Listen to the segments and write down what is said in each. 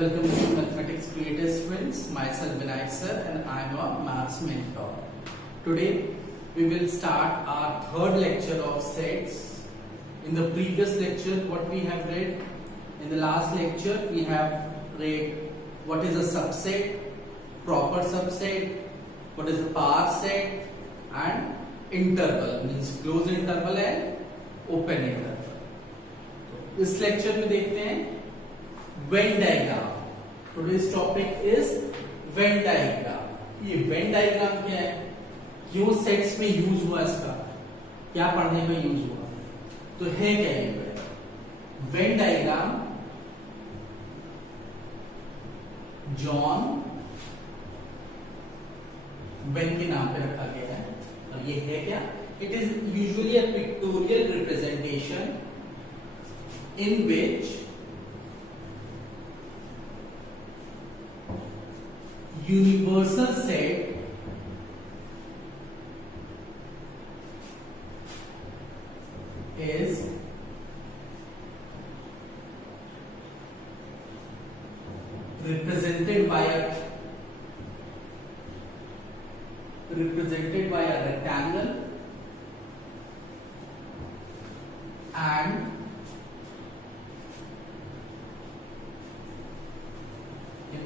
Welcome to Mathematics Creator Sprints. Myself Vinayak sir and I am your maths mentor. Today we will start our third lecture of sets. In the previous lecture what we have read, in the last lecture we have read what is a subset, proper subset, what is a power set and interval means closed interval and open interval. इस lecture में देखते हैं Venn diagram. Today's topic is Venn diagram. ये Venn diagram क्या है, क्यों sets में use हुआ, इसका क्या पढ़ने में यूज हुआ, तो है क्या ये वेन डायग्राम. जॉन वेन के नाम पे रखा गया है और ये है क्या, it is usually a pictorial representation in which universal set is represented by a rectangle and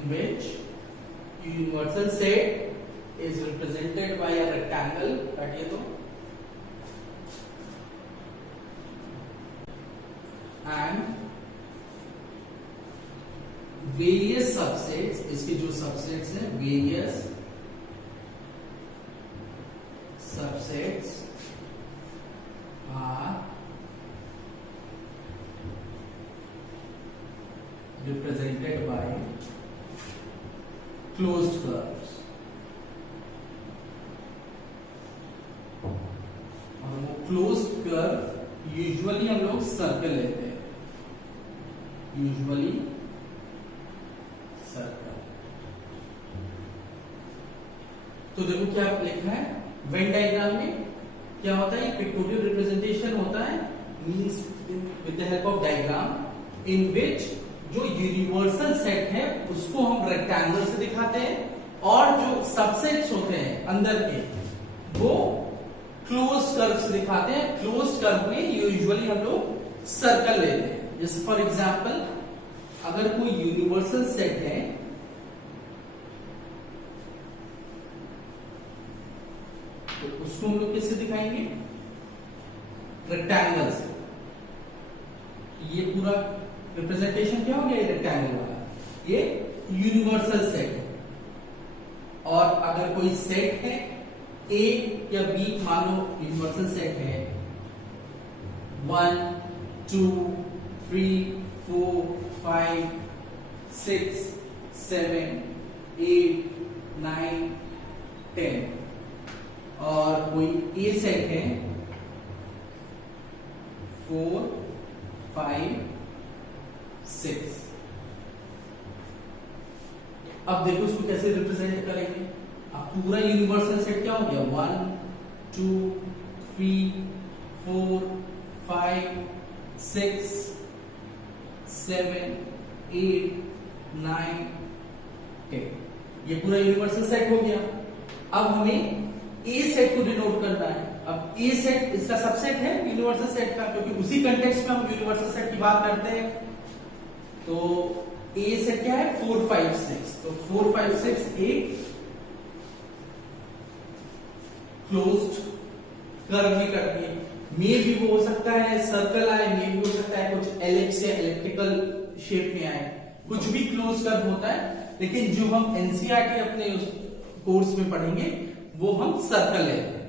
which universal set is represented by a rectangle. काटिए तो and various subsets, इसके जो subsets हैं various subsets are represented by closed curves. और वो closed curve usually हम लोग circle लेते हैं, यूजुअली सर्कल. तो देखो क्या लिखा है वेन डायग्राम में, क्या होता है, पिक्टोरियल रिप्रेजेंटेशन होता है means with the help of diagram in which जो यूनिवर्सल सेट है उसको हम रेक्टेंगल से दिखाते हैं और जो सबसेट्स होते हैं अंदर के वो क्लोज्ड कर्व से दिखाते हैं. क्लोज्ड कर्व में यूजुअली हम लोग सर्कल लेते हैं. जैसे फॉर एग्जांपल अगर कोई यूनिवर्सल सेट है तो उसको हम लोग किससे दिखाएंगे, रेक्टेंगल से. ये पूरा रिप्रेजेंटेशन क्या हो गया, ये रेक्टेंगल वाला, ये यूनिवर्सल सेट है. और अगर कोई सेट है ए या बी, मान लो यूनिवर्सल सेट है 1 2 3 4 5 6 7 8 9 10 और कोई ए सेट है 4 5 6. अब देखो इसको कैसे रिप्रेजेंट करेंगे. अब पूरा यूनिवर्सल सेट क्या हो गया, 1 2 3 4 5 6 7 8 9 10. ये पूरा यूनिवर्सल सेट हो गया. अब हमें ए सेट को डिनोट करना है. अब ए सेट इसका सबसेट है यूनिवर्सल सेट का, क्योंकि उसी कंटेक्स्ट में हम यूनिवर्सल सेट की बात करते हैं. तो ए सेट क्या है, 4 5 6. तो 4 5 6 8 क्लोज्ड कर्व में करती है. मे भी वो हो सकता है सर्कल आए, मे भी हो सकता है कुछ एलिप्स या एलिप्टिकल शेप में आए, कुछ भी क्लोज कर्व होता है. लेकिन जो हम एनसीईआरटी अपने उस कोर्स में पढ़ेंगे वो हम सर्कल लेते हैं.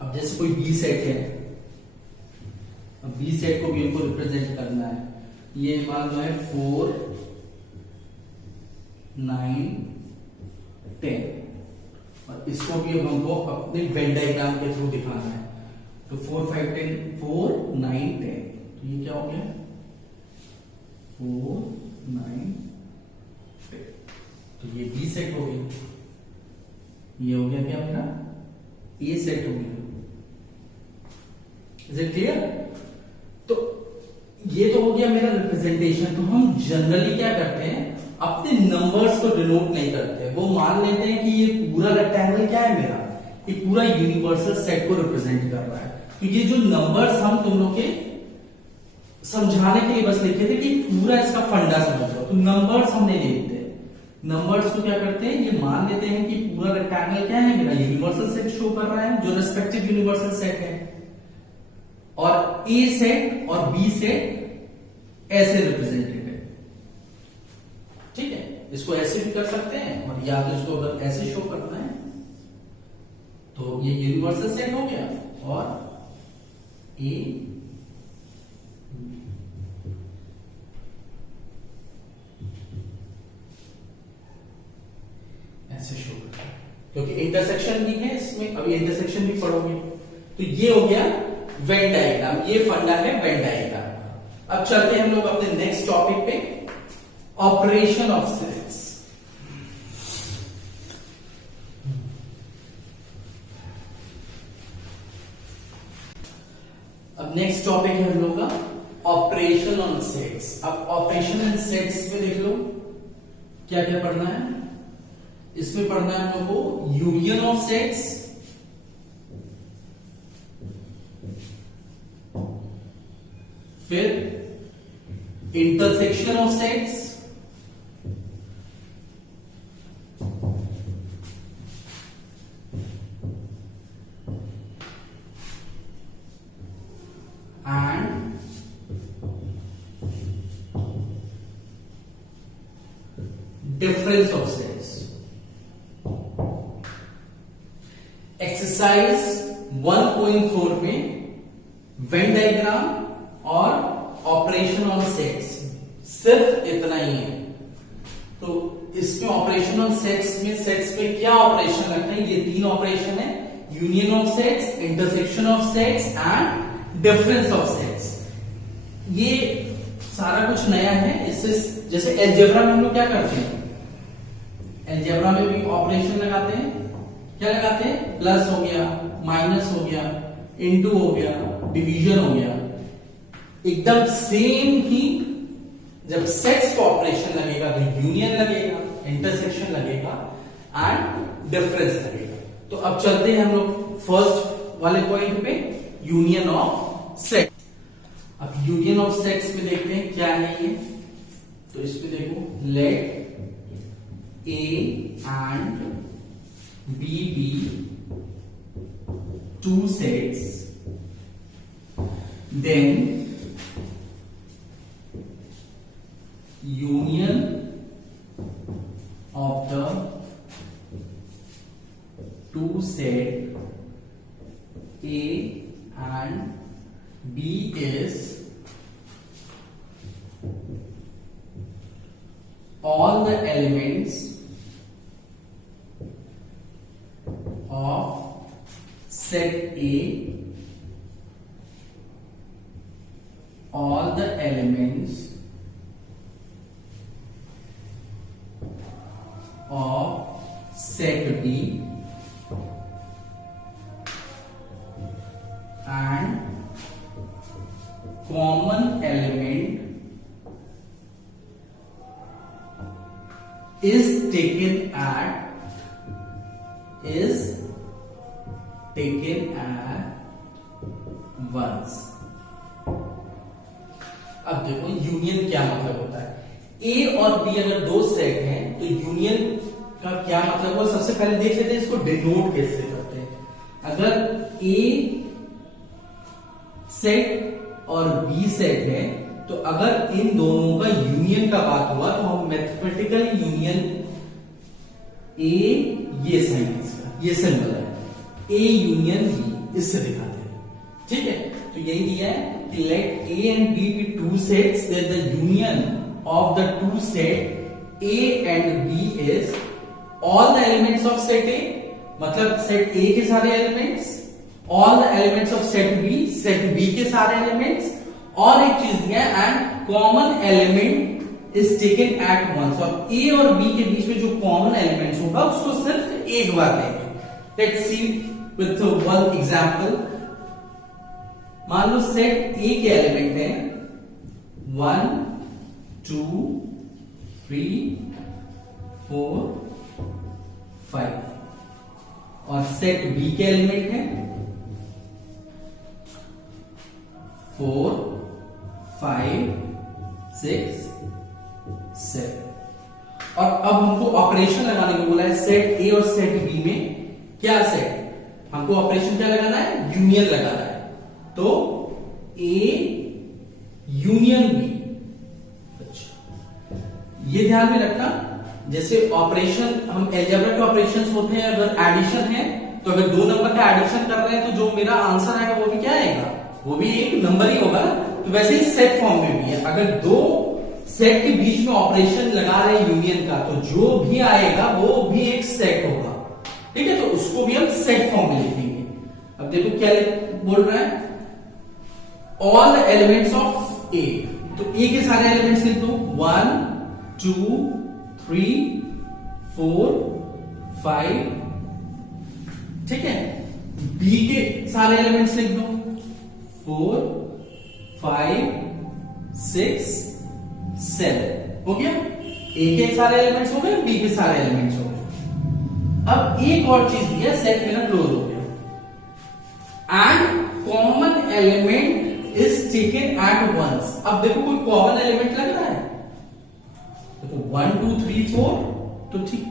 अब जैसे कोई बी सेट है, अब बी सेट को भी हमको रिप्रेजेंट करना है. ये मान लो है 4 9 10 और इसको भी अब हमको अपने वेन डायग्राम के थ्रू दिखाना है. तो 4 5 10 4 9 10. तो ये क्या हो गया, 4 9 10. तो ये बी सेट हो गया. ये हो गया क्या अपना ए सेट हो गया. Is it clear? तो ये तो हो गया मेरा रिप्रेजेंटेशन। तो हम जनरली क्या करते हैं, अपने नंबर्स को डिनोट नहीं करते, वो मान लेते हैं कि ये पूरा रेक्टेंगल क्या है मेरा, ये पूरा यूनिवर्सल सेट को रिप्रेजेंट कर रहा है। तो ये जो नंबर्स हम तुम लोग के समझाने के लिए बस लिखे थे कि पूरा इसका फंडा समझ लो, तो नंबर्स हम नहीं लिखते। नंबर्स को क्या करते हैं, ये मान लेते हैं कि पूरा रेक्टेंगल क्या है मेरा, यूनिवर्सल सेट शो कर रहा है जो रेस्पेक्टिव यूनिवर्सल सेट है, और ए सेट और बी सेट ऐसे रिप्रेजेंटेड है। ठीक है, इसको ऐसे भी कर सकते हैं, और या तो इसको अगर ऐसे शो करना है तो ये यूनिवर्सल सेट हो गया, और ए ऐसे शो करता है, क्योंकि इंटरसेक्शन भी है इसमें, अभी इंटरसेक्शन भी पढ़ोगे। तो ये हो गया वेन डायग्राम, ये फंडा है वेन डायग्राम। अब चलते हैं हम लोग अपने नेक्स्ट टॉपिक पे, ऑपरेशन ऑफ सेट्स। अब नेक्स्ट टॉपिक है हम लोग का ऑपरेशन ऑन सेट्स। अब ऑपरेशन ऑन सेट्स में देख लो क्या क्या पढ़ना है। इसमें पढ़ना है हम लोग को यूनियन ऑफ सेट्स, फिर intersection of sets, and difference of sets. Exercise 1.4 में वेन डायग्राम और ऑपरेशन ऑन सेट्स, सिर्फ इतना ही है। तो इसमें ऑपरेशन ऑन सेट्स में सेट्स पे क्या ऑपरेशन लगते हैं, ये 3 ऑपरेशन है, union of sets, intersection of sets and difference of sets. ये सारा कुछ नया है। इससे जैसे अलजेब्रा में हम लोग क्या करते हैं, अलजेब्रा में भी ऑपरेशन लगाते हैं, क्या लगाते हैं, प्लस हो गया, माइनस हो गया, इनटू हो गया, डिवीजन हो गया। एकदम सेम ही जब सेट्स का ऑपरेशन लगेगा तो यूनियन लगेगा, इंटरसेक्शन लगेगा एंड डिफरेंस लगेगा। तो अब चलते हैं हम लोग फर्स्ट वाले पॉइंट पे, यूनियन ऑफ सेट। अब यूनियन ऑफ सेट्स में देखते हैं क्या है ये। तो इसमें देखो, let A and B be 2 sets, then union of the 2 set A and B is all the elements of set A, all the elements of set B and common element is taken at once। अब देखो union क्या मतलब होता है। ए और B अगर 2 set हैं तो यूनियन का क्या मतलब हो, सबसे पहले देख लेते हैं इसको डिनोट कैसे करते हैं। अगर ए सेट और बी सेट है तो अगर इन दोनों का यूनियन का बात हुआ तो हम मैथमेटिकल यूनियन ए, ये साइन इसका, ये सिंबल है, ए यूनियन बी, इससे दिखाते हैं। ठीक है, तो यही दिया है कि let A and B be 2 sets, that the union of the 2 set A and B is all the elements of set A, मतलब सेट ए के सारे elements, all the elements of set B के सारे elements, और एक चीज दिया and common element is taken at once, और ए और बी के बीच में जो कॉमन एलिमेंट्स होगा उसको सिर्फ एक बार लेंगे। Let's see with one example. मान लो सेट ए के एलिमेंट है 1 2 3 4 5 और सेट बी के एलिमेंट है 4 5 6 7 और अब हमको ऑपरेशन लगाने को बोला है सेट ए और सेट बी में। क्या सेट हमको ऑपरेशन क्या लगाना है? यूनियन लगाना है। तो ए यूनियन बी। अच्छा, ये ध्यान में रखना, जैसे ऑपरेशन हम अलजेब्रा के ऑपरेशंस होते हैं, अगर एडिशन है तो अगर दो नंबर का एडिशन कर रहे हैं तो जो मेरा आंसर आएगा वो भी क्या आएगा? वो भी एक नंबर ही होगा ना। तो वैसे ही सेट फॉर्म में भी है, अगर दो सेट के बीच में ऑपरेशन लगा रहे हैं यूनियन का तो जो भी आएगा वो भी एक सेट होगा। ठीक है, तो उसको भी हम सेट फॉर्म में लिखेंगे। अब देखो क्या बोल रहा है, ऑल द एलिमेंट्स ऑफ ए। तो ए के सारे एलिमेंट्स लिख दो 1 2 3 4 5। ठीक है, बी के सारे एलिमेंट्स लिख दो 4 5 6 7। हो गया, ए के सारे एलिमेंट्स हो गए, बी के सारे एलिमेंट्स हो गए। अब एक और चीज दिया, सेट मेरा क्लोज हो गया। And common element is taken at once. अब देखो कोई कॉमन एलिमेंट लग रहा है, देखो 1 2 3 4 तो ठीक,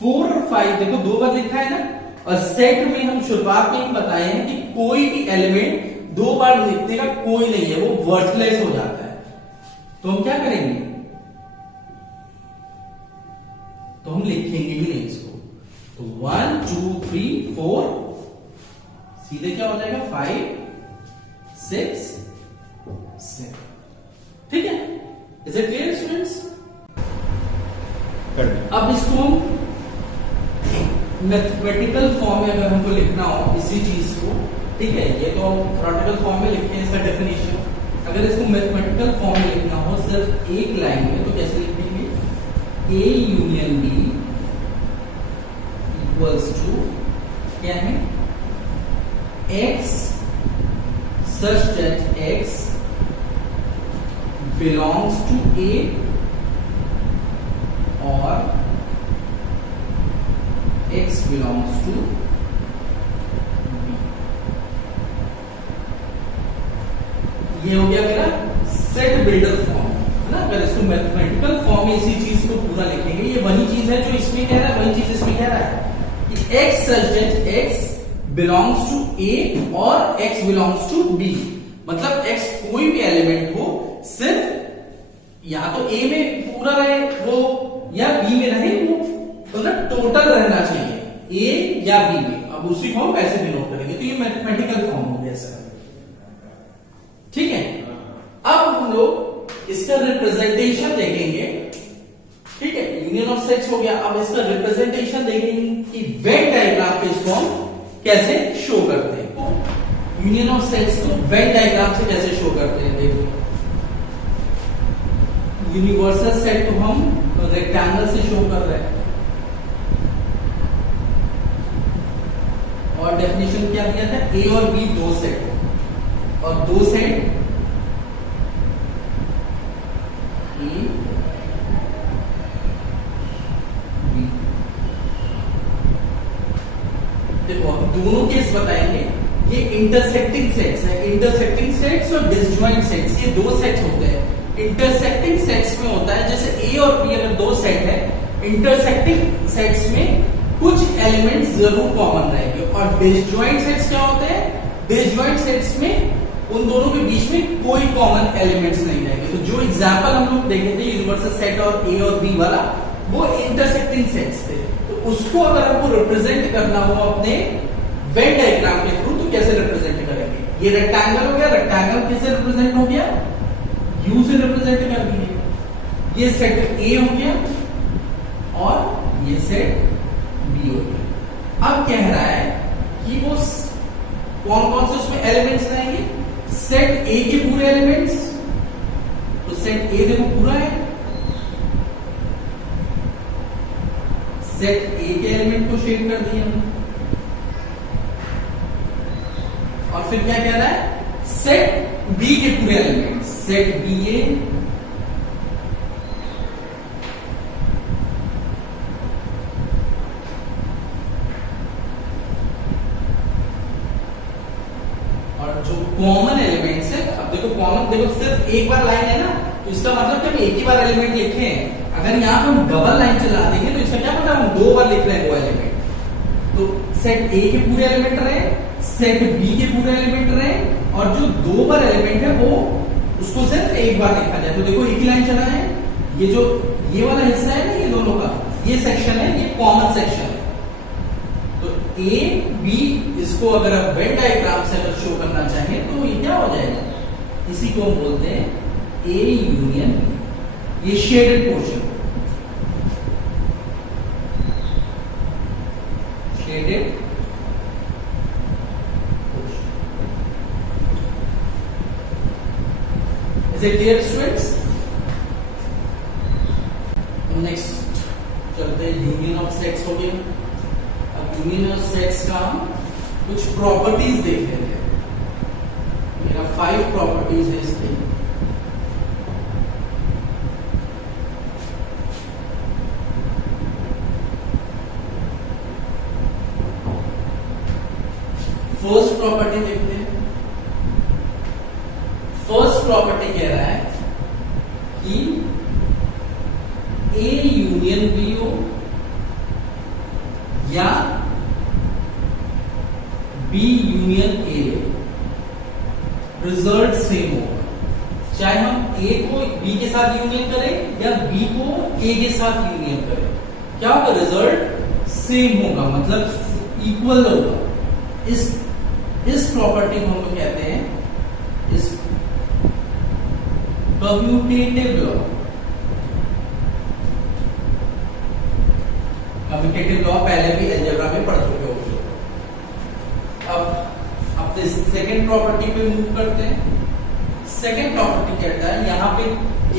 4 और 5 देखो दो बार लिखा है ना। और सेट में हम शुरुआत में ही बताए हैं कि कोई भी एलिमेंट दो बार लिखने का कोई नहीं है, वो वर्थलेस हो जाता है। तो हम क्या करेंगे, तो हम लिखेंगे भी नहीं इसको। तो 1 2 3 4 सीधे क्या हो जाएगा 5 6 7। ठीक है, इज इट क्लियर स्टूडेंट्स? अब इसको हम मैथमेटिकल फॉर्म में अगर हमको लिखना हो इसी चीज को, ठीक है, ये तो थ्योरेटिकल फॉर्म में लिखे हैं इसका डेफिनेशन। अगर इसको मैथमेटिकल फॉर्म में लिखना हो सिर्फ एक लाइन में तो कैसे लिखेंगे? A union B equals to क्या है? X such that X belongs to A और x belongs to b। ये हो गया मेरा सेट बिल्डर फॉर्म, है ना। अगर इसको मैथमेटिकल फॉर्म में इसी चीज को पूरा लिखेंगे, ये वही चीज है जो इसमें कह रहा है, वही चीज इसमें कह रहा है कि x such that x belongs to a और x belongs to b। मतलब x कोई भी एलिमेंट हो, सिर्फ या तो a में पूरा रहे वो या b में रहे वो, मतलब टोटल रहना चाहिए ए या बी में। अब उसी को हम ऐसे डिनोट करेंगे, तो ये मैथमेटिकल फॉर्म हो गया सर। ठीक है, अब हम लोग इसका रिप्रेजेंटेशन देखेंगे। ठीक है, यूनियन ऑफ सेट्स हो गया। अब इसका रिप्रेजेंटेशन देखेंगे कि वेन डायग्राम पे इसको हम कैसे शो करते हैं। तो यूनियन ऑफ सेट्स को वेन डायग्राम से कैसे शो करते हैं, देखो यूनिवर्सल सेट को हम रेक्टेंगल से शो कर रहे हैं। और डेफिनेशन क्या दिया था? ए और बी दो सेट और दो सेट ए बी। देखो अब दोनों केस बताएंगे। ये इंटरसेक्टिंग सेट्स है, इंटरसेक्टिंग सेट्स और डिसजॉइंट सेट्स, ये दो सेट्स होते हैं। इंटरसेक्टिंग सेट्स में होता है जैसे ए और बी अगर दो सेट है, इंटरसेक्टिंग सेट्स में कुछ एलिमेंट्स जरूर कॉमन रहेंगे। और डिसजॉइंट सेट्स क्या होते हैं? डिसजॉइंट सेट्स में उन दोनों के बीच में कोई कॉमन एलिमेंट्स नहीं रहेंगे। तो जो एग्जांपल हम लोग देखे थे यूनिवर्सल सेट और ए और बी वाला, वो इंटरसेक्टिंग सेट्स थे। तो उसको अगर हमको रिप्रेजेंट करना हो अपने वेन डायग्राम के थ्रू तो कैसे रिप्रेजेंट करेंगे? ये रेक्टेंगल हो गया, रेक्टेंगल कैसे रिप्रेजेंट हो गया? यू से रिप्रेजेंट कर दिए। ये सेट ए हो गया और ये सेट बी हो गया। अब कह रहा है कि वो कौन कौन से उसमें एलिमेंट्स रहेंगे? सेट ए के पूरे एलिमेंट्स। तो सेट ए देखो पूरा है, सेट ए के एलिमेंट को शेड कर दिया हमने। और फिर क्या कह रहा है? सेट बी के पूरे एलिमेंट्स, सेट बी ए देखो सिर्फ एक बार लाइन है ना, तो इसका मतलब कि हम एक ही बार एलिमेंट लिखे हैं। अगर यहाँ पे हम डबल लाइन चला देंगे तो इसका क्या मतलब हम दो बार लिख रहे हैं वो एलिमेंट। तो सेट ए के पूरे एलिमेंट रहे, सेट बी के पूरे एलिमेंट रहे, और जो दो बार एलिमेंट है वो उसको सिर्फ एक बार लिखा जाए। तो देखो एक ही लाइन चला है, ये जो ये वाला हिस्सा है ना, ये दोनों का ये सेक्शन है, ये कॉमन सेक्शन है। तो ए बी इसको अगर आप वेन डायग्राम से अगर शो करना चाहें तो ये क्या हो जाएगा, इसी को हम बोलते हैं ए यूनियन बी। ये shaded portion, shaded portion. Is it clear students? Next चलते हैं यूनियन ऑफ सेट्स हो गया। अब यूनियन ऑफ सेट्स का कुछ प्रॉपर्टीज देख लेते हैं। मेरा 5 प्रॉपर्टीज है इसकी। फर्स्ट प्रॉपर्टी देखते हैं। फर्स्ट प्रॉपर्टी कह रहा है कि ए यूनियन बी हो या बी यूनियन ए हो, रिजल्ट सेम होगा। चाहे हम ए को बी के साथ यूनियन करें या बी को ए के साथ यूनियन करें, क्या होगा, रिजल्ट सेम होगा, मतलब इक्वल होगा। इस प्रॉपर्टी को हम लोग कहते हैं इस कम्यूटेटिव लॉ। कम्यूटेटिव लॉ पहले भी अलजेब्रा में पढ़ चुके होंगे। अब अपने सेकंड प्रॉपर्टी पे मूव करते हैं। सेकंड प्रॉपर्टी कहता है, यहां पे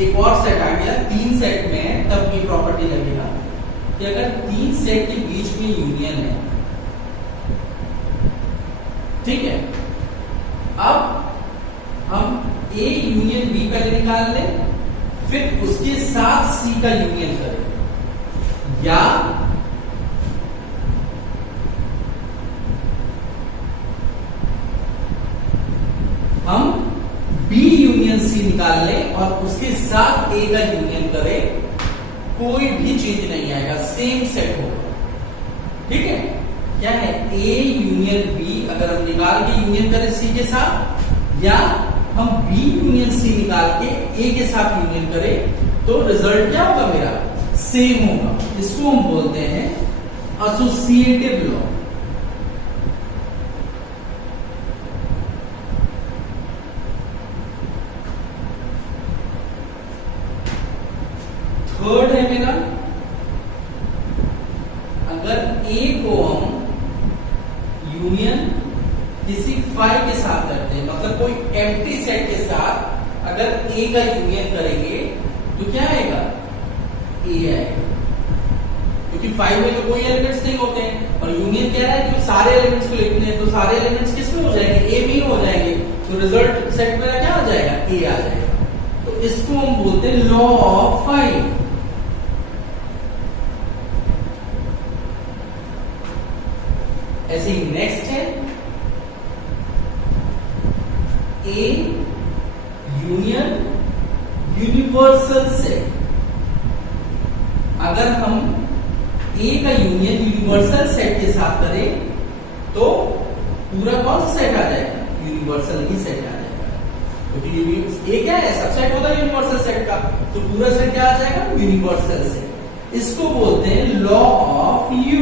एक और सेट आ गया, 3 सेट में है तब ये प्रॉपर्टी लगेगा कि अगर 3 सेट के बीच में यूनियन है, ठीक है, अब हम ए यूनियन बी पहले निकाल लें, फिर उसके साथ सी का यूनियन करें, या हम बी यूनियन सी निकाल लें और उसके साथ ए का यूनियन करें, कोई भी चीज नहीं आएगा, सेम सेट होगा। ठीक है, क्या है, ए यूनियन बी अगर हम निकाल के यूनियन करें सी के साथ, या हम बी यूनियन सी निकाल के ए के साथ यूनियन करें, तो रिजल्ट क्या होगा, मेरा सेम होगा। इसको हम बोलते हैं एसोसिएटिव लॉ। थर्ड है मेरा, अगर ए को हम यूनियन किसी 5 के साथ करते हैं, मतलब कोई एम्प्टी सेट के साथ अगर ए का यूनियन करेंगे तो क्या आएगा, ए आएगा, क्योंकि 5 में तो कोई एलिमेंट्स नहीं होते हैं और यूनियन क्या है कि सारे एलिमेंट्स को लिखते हैं, तो सारे एलिमेंट्स किस में हो जाएंगे, ए में हो जाएंगे, तो रिजल्ट सेट मेरा क्या हो जाएगा, ए आ जाएगा। तो इसको हम बोलते हैं लॉ ऑफ 5। ऐसे ही नेक्स्ट है ए यूनियन यूनिवर्सल सेट। अगर हम ए का यूनियन यूनिवर्सल सेट के साथ करें तो पूरा कौन सा सेट आ जाएगा, यूनिवर्सल ही सेट आ जाएगा, क्योंकि ए क्या है, सबसेट होता है यूनिवर्सल सेट का, तो पूरा सेट क्या आ जाएगा, यूनिवर्सल सेट। इसको बोलते हैं लॉ ऑफ यू।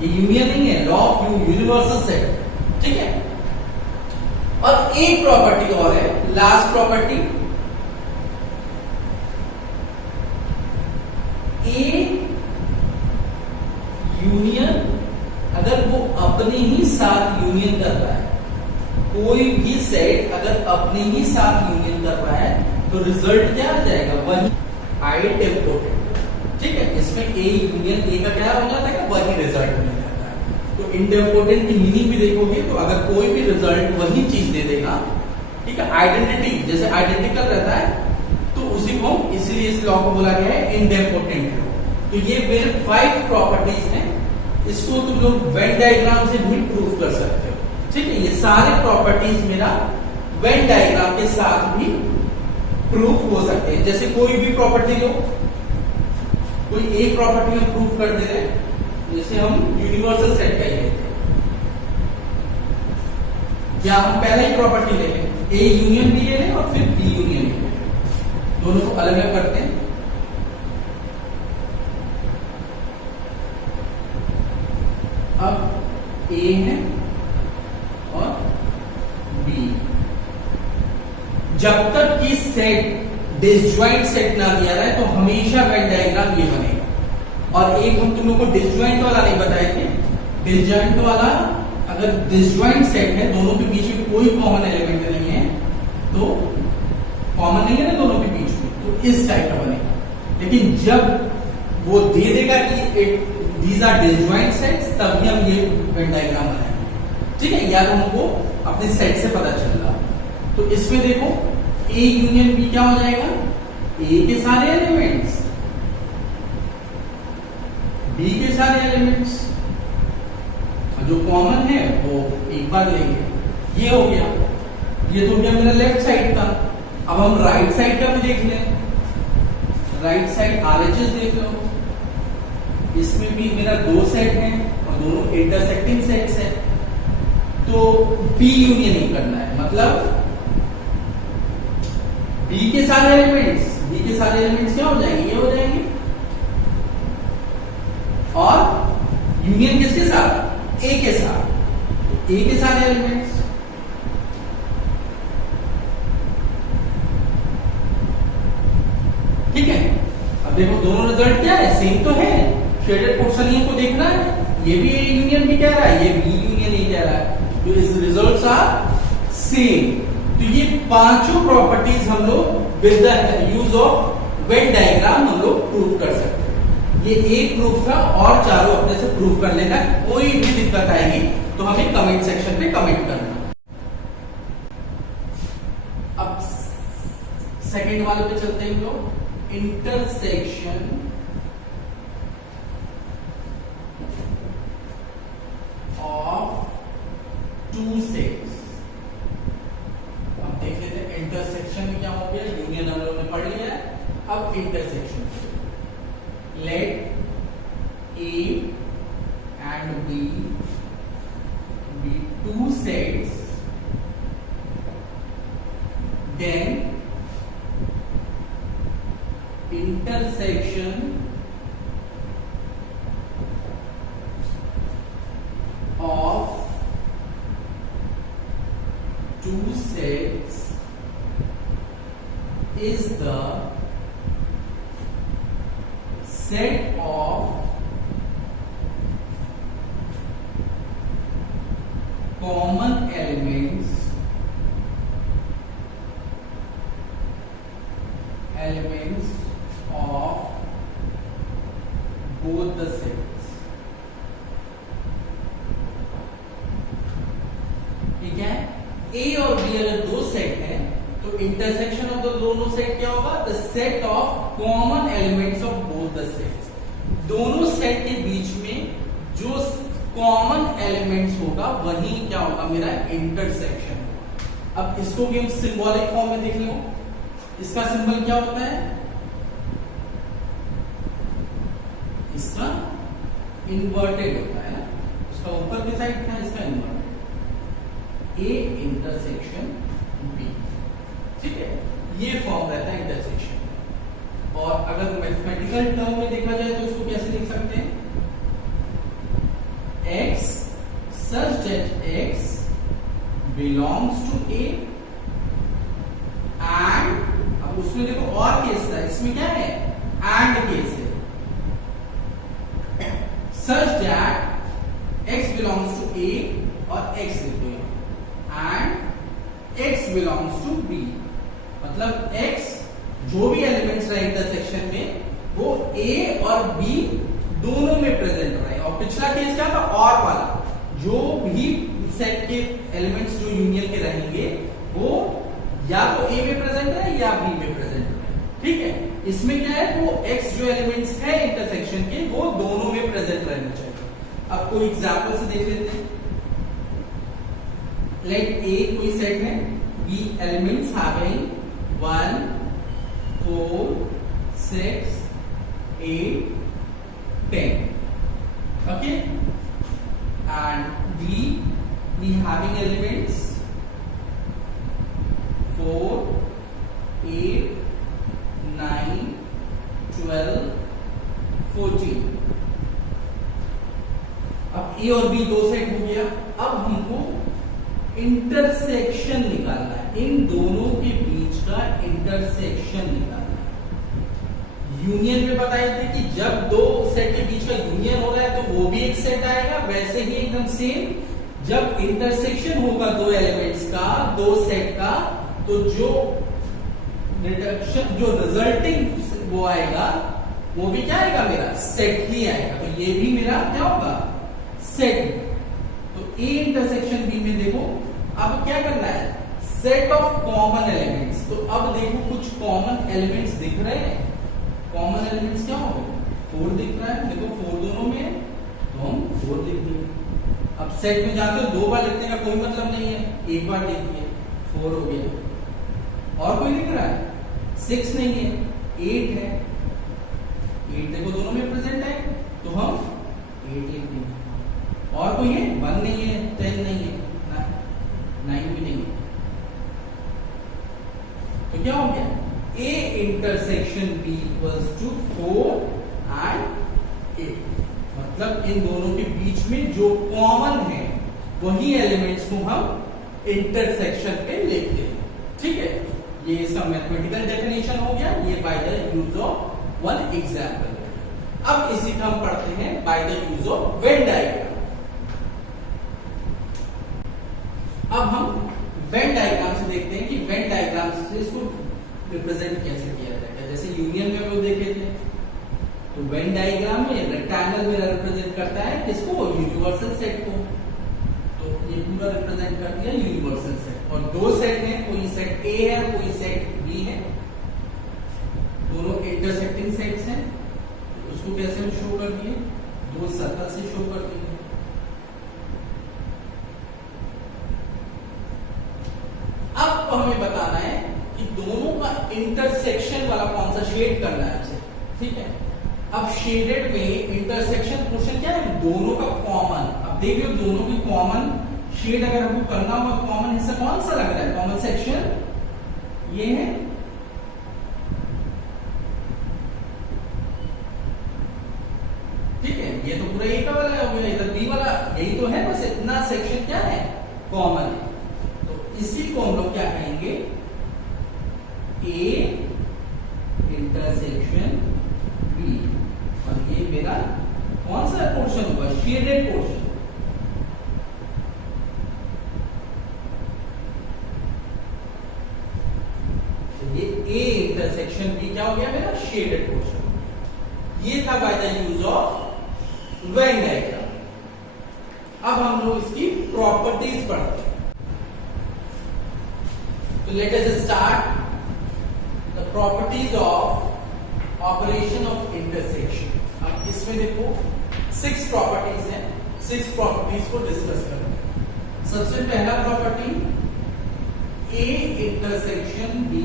ये यूनियन नहीं है, law of you, universal set. ठीक है, और एक प्रॉपर्टी और है, लास्ट प्रॉपर्टी, ए यूनियन अगर वो अपने ही साथ यूनियन कर रहा है, कोई भी सेट अगर अपने ही साथ यूनियन कर रहा है तो रिजल्ट क्या आ जाएगा, वही आइडेम्पोटेंट। ठीक है, इसमें ए यूनियन ए का क्या हो जाता है, वही रिजल्ट मिल जाता है। तो इंडेम्पोटेंट की मीनिंग भी देखोगे तो अगर कोई भी रिजल्ट वही चीज दे देगा, ठीक है, आइडेंटिटी जैसे आइडेंटिकल रहता है, तो उसी को इसलिए इस लॉ को बोला गया है इंडेम्पोटेंट लॉ। तो ये मेरे 5 प्रॉपर्टीज हैं, इसको तुम लोग वेन डायग्राम से भी प्रूव कर सकते हो। ठीक है, ये सारे प्रॉपर्टीज मेरा वेन डायग्राम के साथ भी प्रूफ हो सकते हैं। जैसे कोई भी प्रॉपर्टी लो, कोई एक प्रॉपर्टी हम प्रूफ कर दे रहे हैं, जैसे हम यूनिवर्सल सेट का ही लेते हैं, या हम पहले ही प्रॉपर्टी ले लें, ए यूनियन बी ले लें और फिर बी यूनियन ले लें, दोनों को अलग अलग करते हैं। अब ए है और बी, जब तक कि सेट डिसजॉइंट सेट ना दिया जाए तो हमेशा वेन डायग्राम ये बनेगा। और एक हम तुम लोग को डिसजॉइंट वाला नहीं बताए थे, डिसजॉइंट वाला अगर डिसजॉइंट सेट है, दोनों के बीच में कोई कॉमन एलिमेंट नहीं है, तो कॉमन नहीं है ना दोनों के बीच में, तो इस टाइप का बनेगा। लेकिन जब वो दे देगा कि दीज आर डिसजॉइंट सेट्स, तभी हम ये वेन डायग्राम बनाएंगे। ठीक है, या तो हमको अपने सेट से पता चल रहा। तो इसमें देखो ए यूनियन बी क्या हो जाएगा, ए के सारे एलिमेंट्स, बी के सारे एलिमेंट्स, जो कॉमन है वो एक बार लेंगे। ये हो गया, ये तो गया मेरा लेफ्ट साइड का। अब हम राइट साइड का भी देख लें। राइट साइड आरएचएस देख लो, इसमें भी मेरा दो सेट है और दोनों इंटरसेक्टिंग सेट्स है, तो बी यूनियन ही करना है। मतलब बी के सारे एलिमेंट्स क्या हो जाएंगे, ये हो जाएंगे, और यूनियन किसके साथ, ए के साथ, ए के सारे एलिमेंट्स। ठीक है, अब देखो दोनों रिजल्ट क्या है, सेम तो है, शेडेड पोर्शन को देखना है, ये भी ए यूनियन भी कह रहा है, ये बी यूनियन ही कह रहा है, तो इस रिजल्ट्स आर सेम। तो ये पांचों प्रॉपर्टीज हम लोग with the use of Venn diagram हम लोग प्रूव कर सकते हैं। ये एक प्रूफ था और चारों अपने से प्रूव कर लेना। कोई भी दिक्कत आएगी तो हमें कमेंट सेक्शन पे कमेंट करना। अब सेकंड वाले पे चलते हैं हम लोग, इंटरसेक्शन ऑफ टू सेट्स। अब देख लेते हैं इंटरसेक्शन में क्या हो गया, यूनियन हम लोगों ने पढ़ लिया है, अब intersection. Let A and B be two sets, then intersection of two sets is the set of common elements of both the sets। ठीक है, ए और बी अगर दो सेट है तो इंटरसेक्शन ऑफ द दोनों सेट क्या होगा, the set of common elements of both the sets. दोनों सेट के बीच में जो कॉमन एलिमेंट्स होगा वही क्या होगा, मेरा इंटरसेक्शन होगा। अब इसको भी हम सिंबॉलिक फॉर्म में देख लो, इसका सिंबल क्या होता है, इसका इन्वर्टेड होता है ना, उसका ऊपर की साइड क्या है, इसका इन्वर्टेड, ए इंटरसेक्शन बी। ठीक है, ये फॉर्म रहता है इंटरसेक्शन। और अगर मैथमेटिकल टर्म में देखा जाए तो इसको कैसे लिख सकते हैं, x such that x belongs to A and, अब उसमें देखो और केस था, इसमें क्या है, and केस है, such that x belongs to A और x लिखो and x belongs to B। मतलब x जो भी एलिमेंट्स रहे इंटरसेक्शन में वो A और B दोनों में प्रेजेंट रहे। और पिछला केस क्या था, और वाला, जो भी सेट के एलिमेंट्स जो यूनियन के रहेंगे वो या तो ए में प्रेजेंट रहे या बी में प्रेजेंट रहे। ठीक है, इसमें क्या है, वो एक्स जो एलिमेंट्स है इंटरसेक्शन के वो दोनों में प्रेजेंट रहने चाहिए। अब कोई एग्जांपल से देख लेते हैं। लेट ए कोई सेट है, B elements having 1 4 6 8 10, okay, and we having elements 4 8 9 12 14। अब ए और बी दो सेट हो गया। अब हमको इंटरसेक्शन निकालना है, इन दोनों के बीच का इंटरसेक्शन निकालना है। यूनियन में बताए थे कि जब दो सेट के बीच का यूनियन हो रहा है तो वो भी एक सेट आएगा, वैसे ही एकदम सेम जब इंटरसेक्शन होगा दो एलिमेंट्स का, दो सेट का, तो जो रिडक्शन जो रिजल्टिंग वो आएगा वो भी क्या आएगा, मेरा सेट ही आएगा। तो ये भी मेरा क्या होगा, सेट। तो ए इंटरसेक्शन बी में देखो अब क्या करना है, सेट ऑफ कॉमन एलिमेंट्स। तो अब देखो कुछ कॉमन एलिमेंट्स दिख रहे हैं। कॉमन एलिमेंट्स क्या हो गए, 4 दिख रहा है, देखो 4 दोनों में है तो हम 4 लिख देंगे। अब सेट में जाते हो 2 बार लिखने का कोई मतलब नहीं है, एक बार लिख दिए 4 हो गया। और कोई लिख रहा है, 6 नहीं है, 8 है, 8 देखो दोनों में प्रेजेंट है तो हम 8 लिख देंगे। और कोई है, 1 नहीं है, 10 नहीं है, 9 भी नहीं है। तो क्या हो गया, A intersection B equals to 4 and 8। मतलब इन दोनों के बीच में जो कॉमन है वही एलिमेंट्स को हम इंटरसेक्शन पे लिखते हैं। ठीक है, ये इसका मैथमेटिकल डेफिनेशन हो गया, ये bye the use of one example. अब इसी का हम पढ़ते हैं bye the use of Venn diagram. अब हम वेन डायग्राम से देखते हैं कि वेन डायग्राम से इसको रिप्रेजेंट कैसे किया जाएगा। जैसे यूनियन में वो देखे थे, तो वेन डायग्राम में रेक्टेंगल में रिप्रेजेंट करता है किसको, यूनिवर्सल सेट को। तो ये पूरा रिप्रेजेंट कर दिया यूनिवर्सल सेट। और दो सेट हैं, कोई सेट ए है कोई सेट बी है, दोनों इंटरसेक्टिंग सेट्स हैं। तो उसको कैसे हम शो कर दिए, 2 सर्कल से शो कर दिए। अब हमें बताना है कि दोनों का इंटरसेक्शन वाला कौन सा शेड करना है। ठीक है, अब शेडेड में इंटरसेक्शन पोर्शन क्या है, दोनों का कॉमन। अब देखिए दोनों की कॉमन शेड अगर हमको करना होगा, कॉमन हिस्सा कौन सा लग रहा है, कॉमन सेक्शन ये है। ठीक है, ये तो पूरा ए का वाला हो गया, इधर बी वाला, यही तो है, बस इतना सेक्शन क्या है, कॉमन है। इसी को हम लोग क्या कहेंगे, ए इंटरसेक्शन बी। और ये मेरा कौन सा पोर्शन होगा, शेडेड पोर्शन। तो ये ए इंटरसेक्शन बी क्या हो गया मेरा, शेडेड पोर्शन। ये था bye the use of Venn diagram. अब हम लोग इसकी प्रॉपर्टीज पढ़ते हैं। So let us start the properties of operation of intersection। अब इसमें देखो 6 प्रॉपर्टीज हैं, 6 प्रॉपर्टीज को डिस्कस करते हैं। सबसे पहला property, A intersection B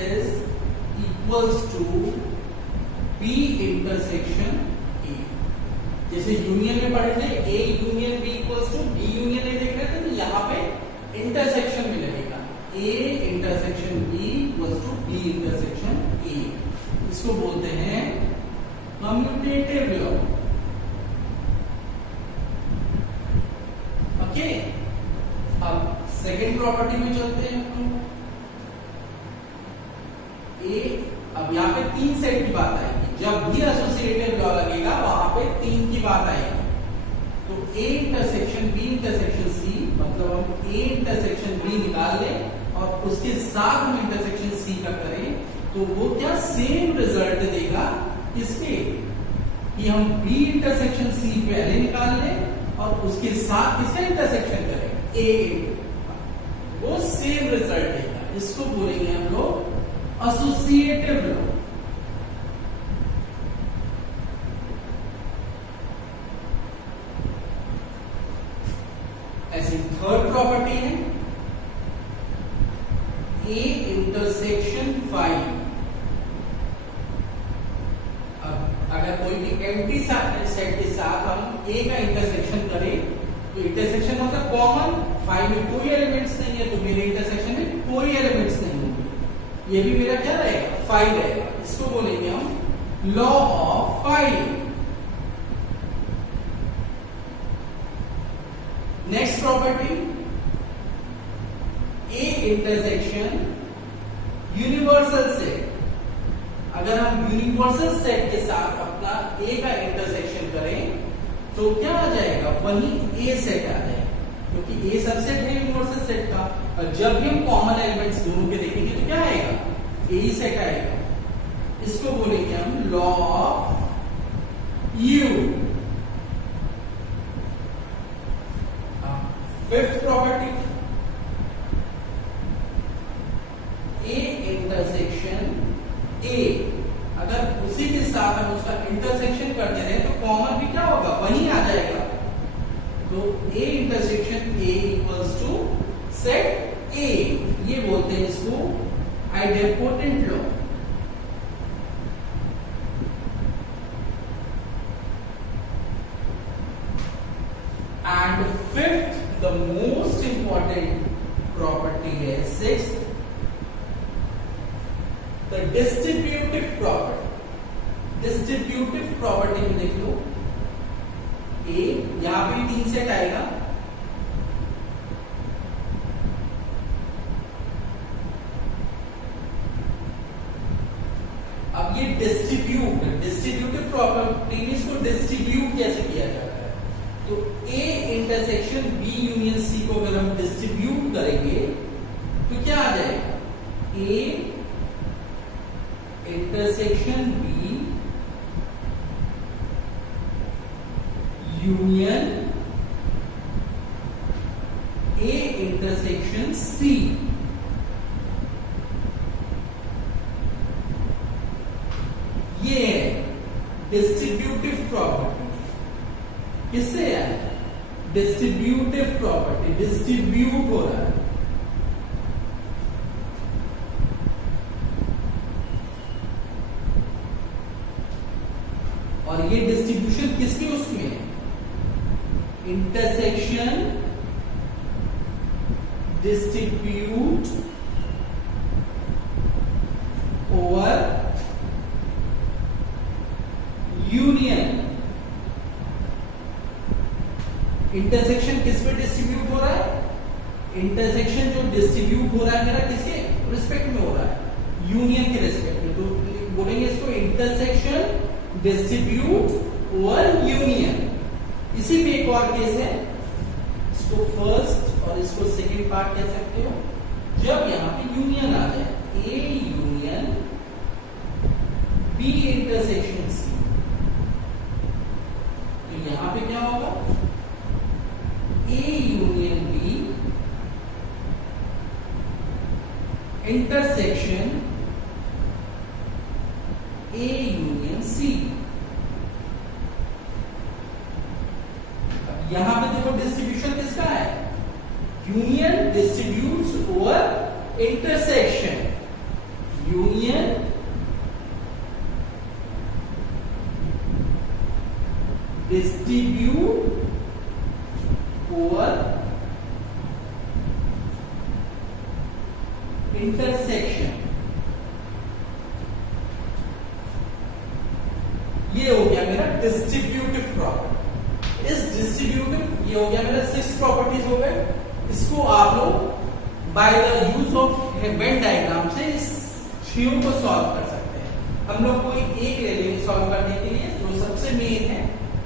is equals to B intersection A। जैसे यूनियन में पढ़े थे, A union B equals to B union A देख रहे थे, तो यहाँ पे इंटरसेक्शन में लगेगा A intersection B equals to B intersection A। इसको बोलते हैं कम्यूटेटिव लॉ। ओके, अब सेकेंड प्रॉपर्टी में चलते हैं हम। A, अब यहाँ पे 3 सेट की बात आएगी, जब भी एसोसिएटिव लॉ लगेगा वहां पे 3 की बात आएगी। तो A intersection B intersection C, मतलब हम A इंटरसेक्शन B निकाल लें और उसके साथ हम इंटरसेक्शन C का करें, तो वो क्या सेम रिजल्ट देगा इसके, कि हम B इंटरसेक्शन C पहले निकाल लें और उसके साथ किसका इंटरसेक्शन करें, A, वो सेम रिजल्ट देगा। इसको बोलेंगे हम लोग एसोसिएटिव लॉ। ऐसे ए इंटरसेक्शन 5। अगर कोई भी एम्प्टी सेट के साथ हम ए का इंटरसेक्शन करें तो इंटरसेक्शन मतलब कॉमन, 5 में कोई एलिमेंट्स नहीं है तो मेरे इंटरसेक्शन में कोई एलिमेंट्स नहीं होंगे, ये भी मेरा क्या रहेगा 5 रहेगा। इसको बोलेंगे हम law of 5। Next property, A intersection universal set. अगर हम यूनिवर्सल सेट के साथ अपना ए का इंटरसेक्शन करें तो क्या आ जाएगा, वही ए सेट आ जाएगा, क्योंकि ए सबसेट है यूनिवर्सल सेट का। और जब भी हम कॉमन एलिमेंट्स दोनों के देखेंगे तो क्या आएगा, ए ही सेट आएगा। इसको बोलेंगे हम law of you. Fifth property, A intersection ए, अगर उसी के साथ हम उसका इंटरसेक्शन करते रहे तो कॉमन भी क्या होगा, वही आ जाएगा। तो A intersection A equals to set A, ये बोलते हैं इसको idempotent law. And fifth, the most important property है sixth, the distributive property. Distributive property में देख लो, ए यहां पे 3 सेट आएगा, अब ये डिस्ट्रीब्यूटिव प्रॉपर्टी में इसको डिस्ट्रीब्यूट कैसे किया जाता है, तो A intersection B union C को अगर हम डिस्ट्रीब्यूट करेंगे तो क्या आ जाएगा, A intersection B union A intersection C. ये है डिस्ट्रीब्यूटिव प्रॉपर्टी। किससे है, डिस्ट्रीब्यूटिव प्रॉपर्टी, डिस्ट्रीब्यूट हो रहा है। और ये डिस्ट्रीब्यूशन किसके उसमें है, intersection distribute over union. Intersection किस पे डिस्ट्रीब्यूट हो रहा है, इंटरसेक्शन जो डिस्ट्रीब्यूट हो रहा है मेरा किसके रिस्पेक्ट में हो रहा है, यूनियन के रिस्पेक्ट में। तो बोलेंगे इसको इंटरसेक्शन डिस्ट्रीब्यूट ओवर यूनियन। इसी में एक और केस है, इसको फर्स्ट और इसको सेकंड पार्ट कह सकते हो। जब यहां पे यूनियन आ जाए, A union B intersection C, तो यहां पे क्या होगा, A union B intersection A union C. यहां पे देखो डिस्ट्रीब्यूशन किसका है, union distributes over intersection, union distribute over intersection. ये हो गया मेरा डिस्ट्रीब्यूटिव प्रॉपर्टी। इस डिस्ट्रीब्यूटिव, ये हो गया मेरा 6 प्रॉपर्टीज हो गए। इसको आप लोग bye the use of Venn diagram से इस 6 को सॉल्व कर सकते हैं। हम लोग कोई एक ले लेंगे सॉल्व करने के लिए, जो सबसे मेन है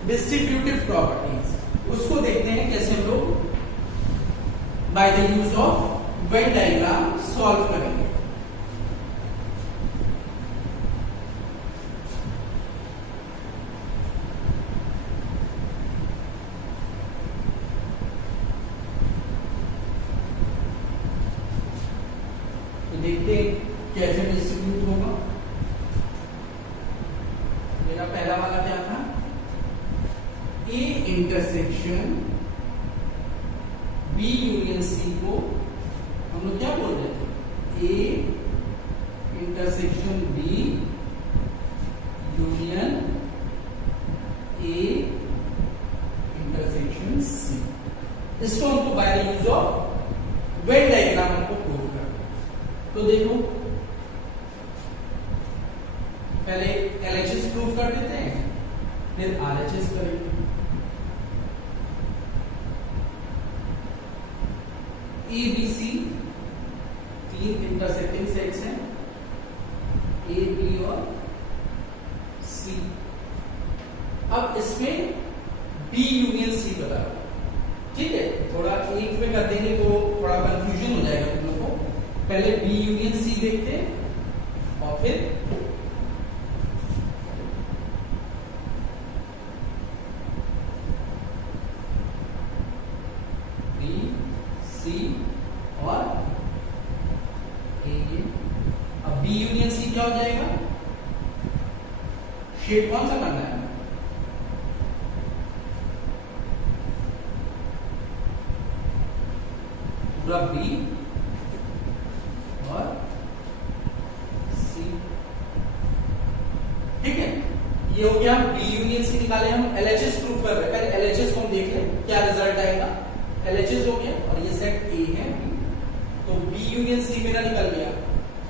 डिस्ट्रीब्यूटिव प्रॉपर्टीज। उसको देखते हैं कैसे हम लोग bye the use of Venn diagram solve करेंगे। देखते हैं कैसे डिस्ट्रीब्यूट होगा। मेरा पहला वाला क्या था, A intersection B union C को हम लोग क्या बोल रहे थे, A intersection B union A intersection C। इसको हमको by the use of Venn diagram हमको प्रूव करना है। तो देखो पहले LHS प्रूव कर देते हैं, फिर RHS करेंगे। ABC तीन इंटरसेक्टिंग सेट्स हैं, A B और C। अब इसमें B यूनियन C बता रहा हूं, ठीक है। थोड़ा एक में कर देंगे तो थोड़ा कंफ्यूजन हो जाएगा तुम लोगों को। पहले B यूनियन C देखते हैं और फिर B C और A। अब B यूनियन C क्या हो जाएगा? शेड कौन सा करना है? पूरा B और C, ठीक है। ये हो गया B यूनियन C निकाले हम। LHS प्रूफ कर रहे हैं, पहले LHS को हम देख लें क्या रिजल्ट आएगा। LHS हो गया और ये सेट A है, तो B यूनियन C मेरा निकल गया।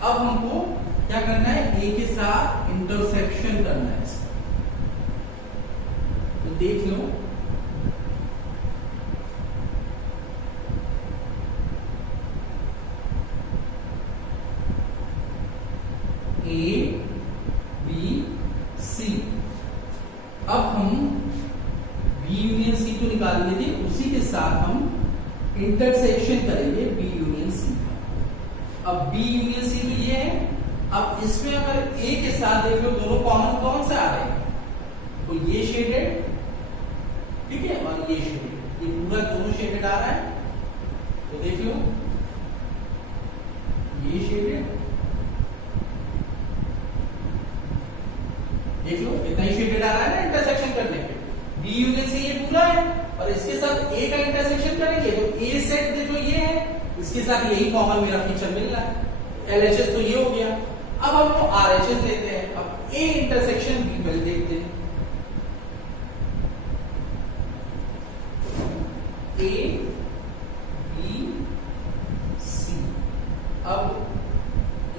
अब हमको क्या करना है? A के साथ इंटरसेक्शन करना है। तो देख लो A B C। अब हम B यूनियन C तो निकाल लिए थे, उसी के साथ हम इंटरसेक्शन करेंगे B यूनियन C। अब B यूनियन C तो ये है। अब इसमें अगर A के साथ देख लो दोनों कॉमन कौन से आ रहे हैं, तो ये शेडेड, ठीक है, और ये शेडेड, ये पूरा दोनों शेडेड आ रहा है। तो देख लो ये शेडेड, देख लो इतना ही शेडेड आ रहा है ना इंटरसेक्शन करने पे। B यूनियन C ये पूरा है और इसके साथ A का इंटरसेक्शन करेंगे तो A सेट देखो ये है, इसके साथ यही कॉमन मेरा फीचर मिल रहा है। LHS तो ये हो गया। अब हम लोग RHS लेते हैं। अब A इंटरसेक्शन B में देखते हैं। A B C। अब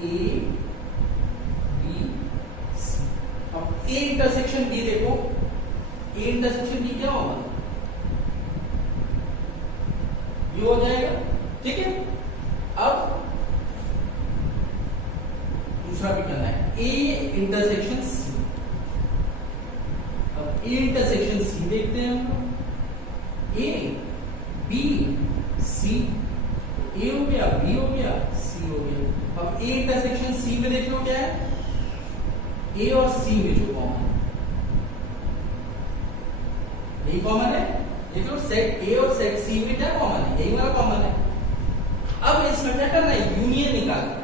A B C। अब A इंटरसेक्शन B देखो, A इंटरसेक्शन B क्या होगा? ये हो जाएगा, ठीक है। अब दूसरा भी करना है A इंटरसेक्शन C। अब A इंटरसेक्शन C देखते हैं हम। A B C, A हो गया, B हो गया, C हो गया। अब A इंटरसेक्शन C में देख लो क्या है? A और C में जो कॉमन है, यही कॉमन है। देख लो सेट A और सेट C में क्या कॉमन है? यही वाला कॉमन है। अब इसमें क्या करना है? यूनियन निकालना है।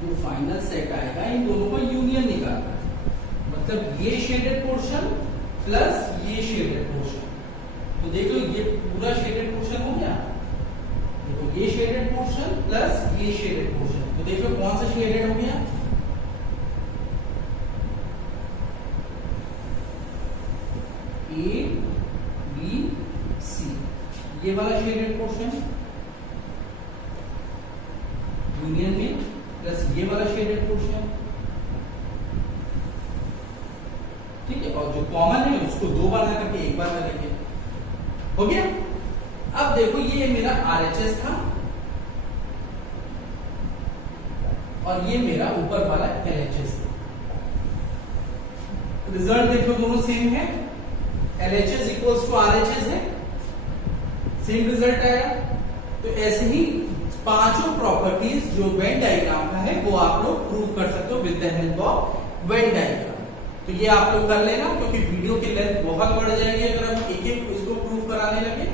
जो फाइनल सेट आएगा इन दोनों का यूनियन निकालना है, मतलब ये शेडेड पोर्शन प्लस ये शेडेड पोर्शन। तो देख लो ये पूरा शेडेड पोर्शन हो गया, देखो ये शेडेड पोर्शन प्लस ये शेडेड पोर्शन। तो देख लो कौन सा शेडेड हो गया? A B C, ये वाला शेडेड पोर्शन यूनियन में प्लस ये वाला शेडेड पोर्शन, ठीक है। और जो कॉमन है उसको दो बार ना करके एक बार करेंगे, हो गया। अब देखो ये मेरा RHS था और ये मेरा ऊपर वाला LHS था। रिजल्ट देख लो दोनों सेम है, LHS इक्वल्स टू RHS है, सेम रिजल्ट आएगा। तो ऐसे ही पांचों प्रॉपर्टीज जो वेन डायग्राम का है वो आप लोग प्रूव कर सकते हो with the help of Venn diagram. तो ये आप लोग कर लेना, क्योंकि वीडियो की लेंथ बहुत बढ़ जाएगी अगर हम एक एक इसको प्रूव कराने लगे,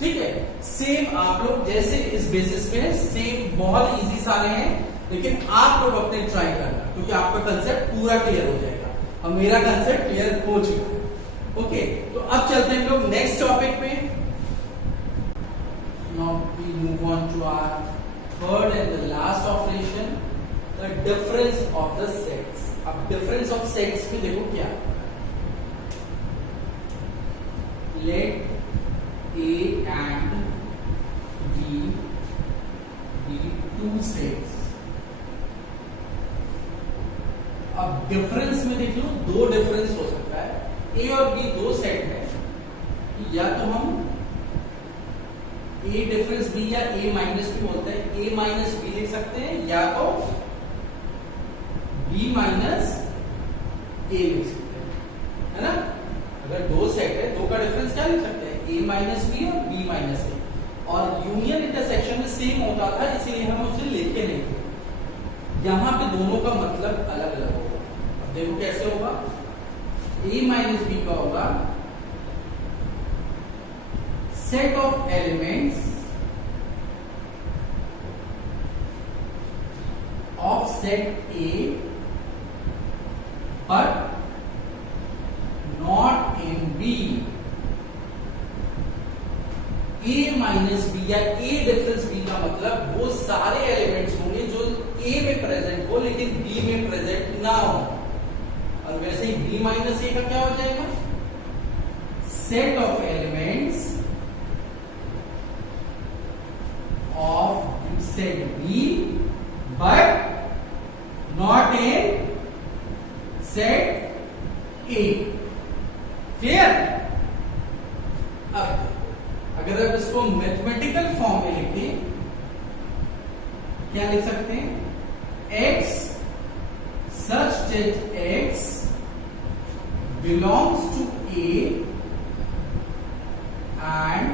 ठीक है। सेम आप लोग जैसे इस बेसिस पे सेम बहुत इजी सारे हैं, लेकिन आप लोग अपने ट्राई करना, क्योंकि आपका कंसेप्ट पूरा क्लियर हो जाएगा और मेरा कंसेप्ट क्लियर हो चुका है। ओके, तो अब चलते हैं लोग नेक्स्ट टॉपिक पे। Now we move on to our third and the last operation, the difference of the sets. अब difference of sets में देखो क्या, let A and B be two sets. अब डिफरेंस में देख लो, दो डिफरेंस हो सकता है, A और B दो सेट है, या तो हम A डिफरेंस B या A माइनस B बोलते हैं, A माइनस B लिख सकते हैं, या तो B माइनस A लिख सकते हैं, है ना। अगर दो सेट है, दो का डिफरेंस क्या लिख सकते हैं, A माइनस B और B माइनस A, और यूनियन इंटरसेक्शन में सेम होता था, इसीलिए हम उसे लेके नहीं थे। यहां पे दोनों का मतलब अलग अलग होगा। अब देखो कैसे होगा, A माइनस B का होगा set of elements of set A but not in B। A minus B या A डिफरेंस B का मतलब वो सारे एलिमेंट्स होंगे जो A में प्रेजेंट हो लेकिन B में प्रेजेंट ना हो। और वैसे ही B माइनस A का क्या हो जाएगा, set of elements of set B but not in set A। Clear. अब अगर आप इसको मैथमेटिकल फॉर्म में लिखें, क्या लिख सकते हैं, x such that x belongs to A and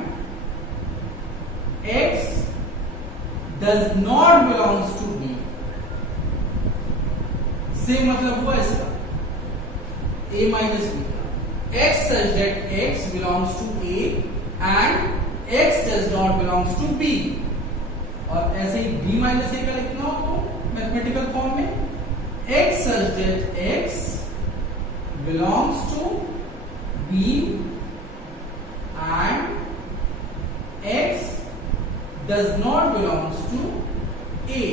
x does not belongs to B। Same मतलब हुआ इसका, A माइनस B का, x such that x belongs to A and x does not belongs to B। और ऐसे ही B minus A का लिखना हो तो मैथमेटिकल फॉर्म में x such that x belongs to B and x does not belongs to A।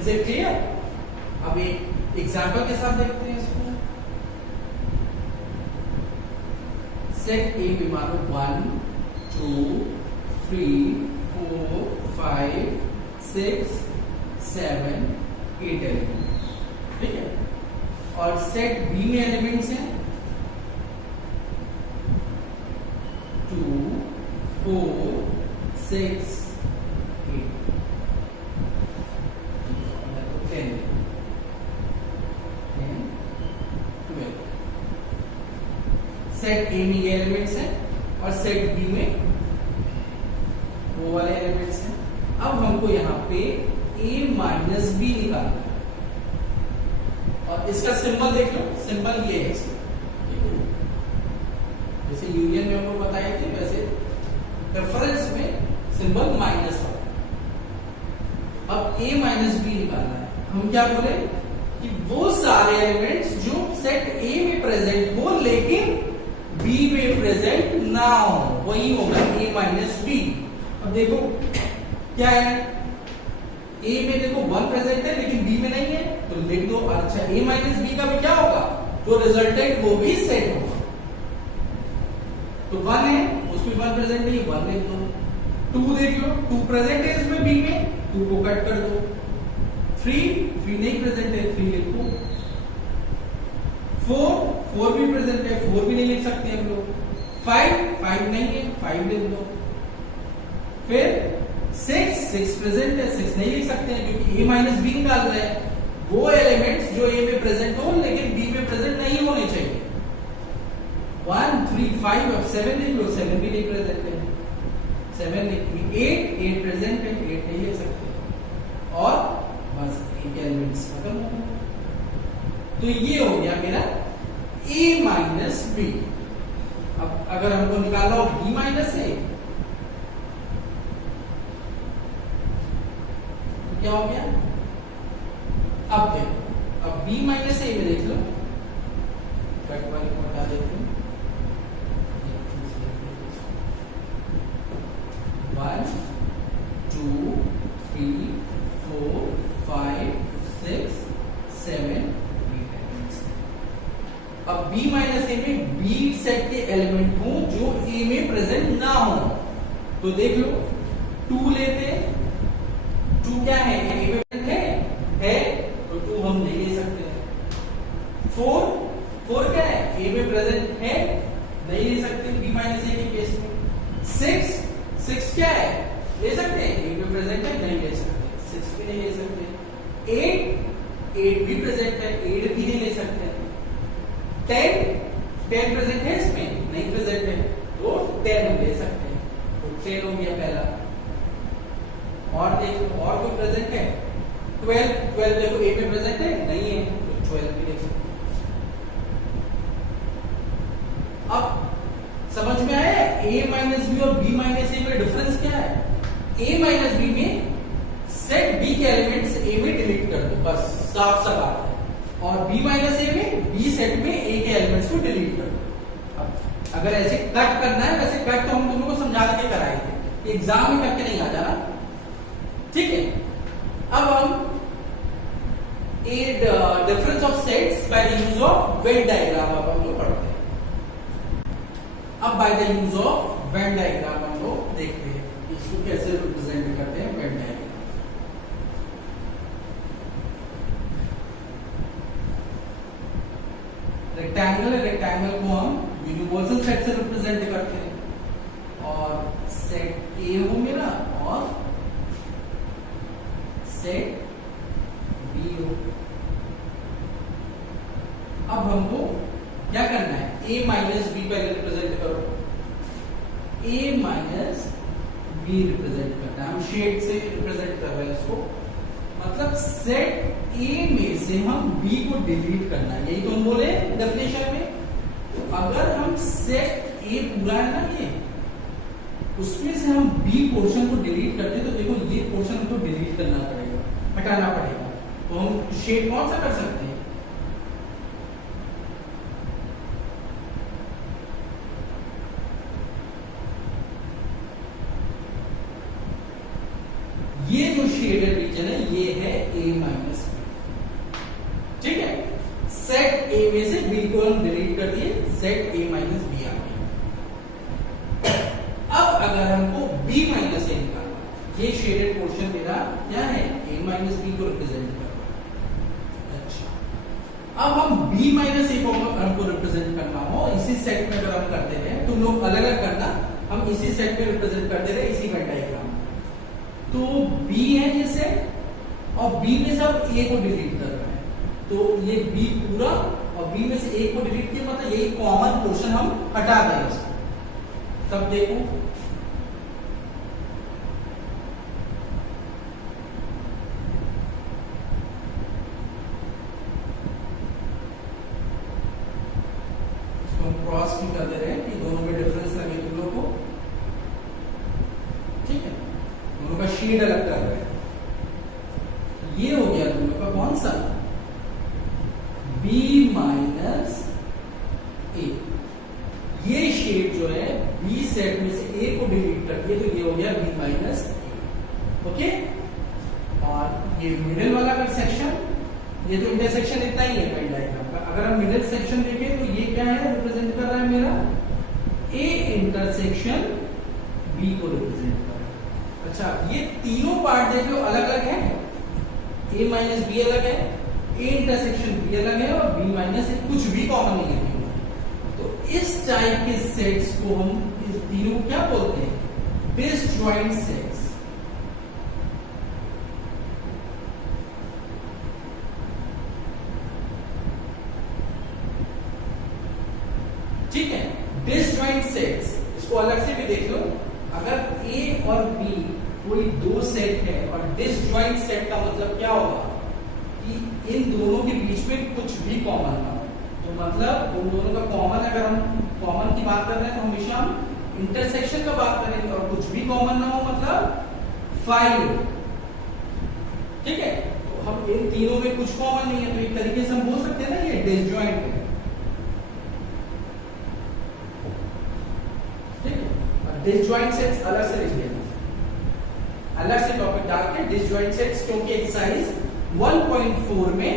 Is it clear? अब एक example के साथ देखते हैं इसको। सेट A में मानो 1 2 3 4 5 6 7 8 एलिमेंट, ठीक है। और सेट B में एलिमेंट्स हैं 2 4 6 8 10 12। सेट A में ये एलिमेंट्स हैं और सेट B में वो वाले एलिमेंट्स हैं। अब हमको यहाँ पे A माइनस B निकालना है, और इसका सिंबल देख लो, सिंबल ये है इसका, ठीक है। जैसे यूनियन में हमको बताया कि वैसे डिफरेंस में सिंबल माइनस होता है। अब A माइनस B निकालना है, हम क्या बोले कि वो सारे एलिमेंट्स जो सेट A में प्रेजेंट हो लेकिन B में प्रेजेंट ना हो, वही होगा A माइनस B। अब देखो क्या है, A में देखो 1 प्रेजेंट है लेकिन B में नहीं है, तो लिख दो। अच्छा, A माइनस B का भी क्या होगा, जो रिजल्टेंट वो भी सेट होगा। तो 1 है, उसमें 1 प्रेजेंट नहीं, 1 लिख दो। 2 देख लो, 2 प्रेजेंट है इसमें B में, 2 को कट कर दो। 3 नहीं प्रेजेंट है, 3 लिखो। 4 भी प्रेजेंट है, 4 भी नहीं लिख सकते हम लोग। 5 नहीं है, 5 लिख दो। फिर 6 प्रेजेंट है, 6 नहीं लिख सकते हैं क्योंकि A माइनस B निकाल रहे हैं। वो एलिमेंट्स जो A में प्रेजेंट हो लेकिन B में प्रेजेंट नहीं होने चाहिए। 1 3 5, अब 7 लिख लो, 7 भी नहीं प्रेजेंट है, 7 लिखिए। 8 प्रेजेंट है, 8 नहीं लिख सकते, और बस एक एलिमेंट्स खत्म हो गया। तो ये हो गया मेरा A माइनस B। अब अगर हमको निकालना हो B माइनस A, तो क्या हो गया, अब देखो, अब B माइनस A में देख लो, कट वाले को हटा देते हैं। 1 2 3 4 5 6 7 8 एलिमेंट्स। अब B माइनस ए में B सेट के एलिमेंट हो जो A में प्रेजेंट ना हो, तो देख लो 2 लेते, 2 क्या है, A में प्रेजेंट है तो 2 हम नहीं ले सकते। 4 क्या है, A में प्रेजेंट है, नहीं ले सकते B माइनस ए के केस में। 6 क्या है, ले सकते हैं, A में प्रेजेंट है, नहीं ले सकते, 6 भी नहीं ले सकते। 8 भी प्रेजेंट है, 8 भी नहीं ले सकते। 10 प्रेजेंट है इसमें, नहीं प्रेजेंट है, तो 10 हम ले सकते हैं, तो 10 हो गया पहला। और देखो और कोई प्रेजेंट है, 12 देखो A में प्रेजेंट है, नहीं है, तो 12 भी ले सकते हैं। अब समझ में आया A माइनस बी और B माइनस ए में डिफरेंस क्या है। A माइनस बी में सेट B के एलिमेंट्स A में डिलीट कर दो, बस साफ सा बात है। और B माइनस ए में B सेट में A के एलिमेंट्स को डिलीट कर दो। अब अगर ऐसे कट करना है, वैसे कट तो हम दोनों को समझा के कराए थे, एग्जाम में करके नहीं आ जाना, ठीक है। अब हम difference of sets bye the use of Venn diagram अब हम लोग पढ़ते हैं। अब bye the use of Venn diagram हम लोग देखते हैं इसको कैसे रिप्रेजेंट करते हैं। वेन डायग्राम रेक्टेंगल को हम यूनिवर्सल सेट से रिप्रेजेंट करते हैं, और सेट ए हो मेरा और सेट बी हो। अब हमको क्या करना है, A माइनस बी पहले रिप्रेजेंट करो, A माइनस बी रिप्रेजेंट करना है, हम शेड से रिप्रेजेंट कर रहे हैं इसको, मतलब सेट A में से हम B को डिलीट करना है, यही तो हम बोले डेफिनेशन में। तो अगर हम सेट A पूरा है ना ये, उसमें से हम B पोर्शन को डिलीट करते हैं, तो देखो ये पोर्शन हमको डिलीट करना पड़ेगा, हटाना पड़ेगा। तो हम शेड कौन सा कर सकते हैं, ये जो शेडेड रीजन है ये है A माइनस बी, ठीक है। सेट A में से B को हम डिलीट कर दिए, सेट A माइनस बी आ गया। अब अगर हमको B माइनस ए निकालना, ये शेडेड पोर्शन मेरा क्या है, A माइनस बी को रिप्रेजेंट कर रहा है। अच्छा, अब हम B माइनस ए को हमको रिप्रेजेंट करना हो, इसी सेट में अगर हम करते हैं, तुम लोग अलग अलग करना, हम इसी सेट में रिप्रेजेंट करते रहे, इसी वेन डायग्राम। तो B है ये सेट, और B में सब A को डिलीट कर रहा है, तो ये B पूरा और B में से A को डिलीट किया, मतलब यही कॉमन पोर्शन हम हटा दें इसको। तब देखो इसको हम क्रॉस भी कर दे रहे हैं कि दोनों में डिफरेंस लगे तुम लोग को, ठीक है, दोनों का शेड अलग कर रहे हैं। ये हो गया तुम लोग का कौन सा, B माइनस ए। ये शेड जो है B सेट में से A को डिलीट कर दिए, तो ये हो गया B माइनस ए, ओके। और ये मिडिल वाला का सेक्शन, ये तो इंटरसेक्शन इतना ही है वेन डायग्राम का। अगर हम मिडिल सेक्शन देखें तो ये क्या है, रिप्रेजेंट कर रहा है मेरा A इंटरसेक्शन B को रिप्रेजेंट कर रहा है। अच्छा, ये तीनों पार्ट देख लो अलग अलग है, A माइनस बी अलग है, A इंटरसेक्शन B अलग है, और B माइनस ए कुछ भी कॉमन नहीं है। तो इस टाइप के सेट्स को हम इस तीनों को क्या बोलते हैं, डिसजॉइंट सेट्स। ठीक है, डिसजॉइंट सेट्स, इसको अलग से भी देख लो। अगर A और B कोई दो सेट है, और डिसजॉइंट सेट का मतलब क्या होगा कि इन दोनों के बीच में कुछ भी कॉमन ना हो। तो मतलब उन दोनों का कॉमन, अगर हम कॉमन की बात कर रहे हैं तो हमेशा हम इंटरसेक्शन का बात करेंगे, और कुछ भी कॉमन ना हो मतलब 5, ठीक है। तो हम इन तीनों में कुछ कॉमन नहीं है, तो एक तरीके से हम बोल सकते हैं ना ये डिसजॉइंट है, ठीक है। डिसजॉइंट सेट्स अलग से लिख लेना, अलग से टॉपिक डाल के डिसजॉइंट सेट्स, क्योंकि एक्सरसाइज 1.4 में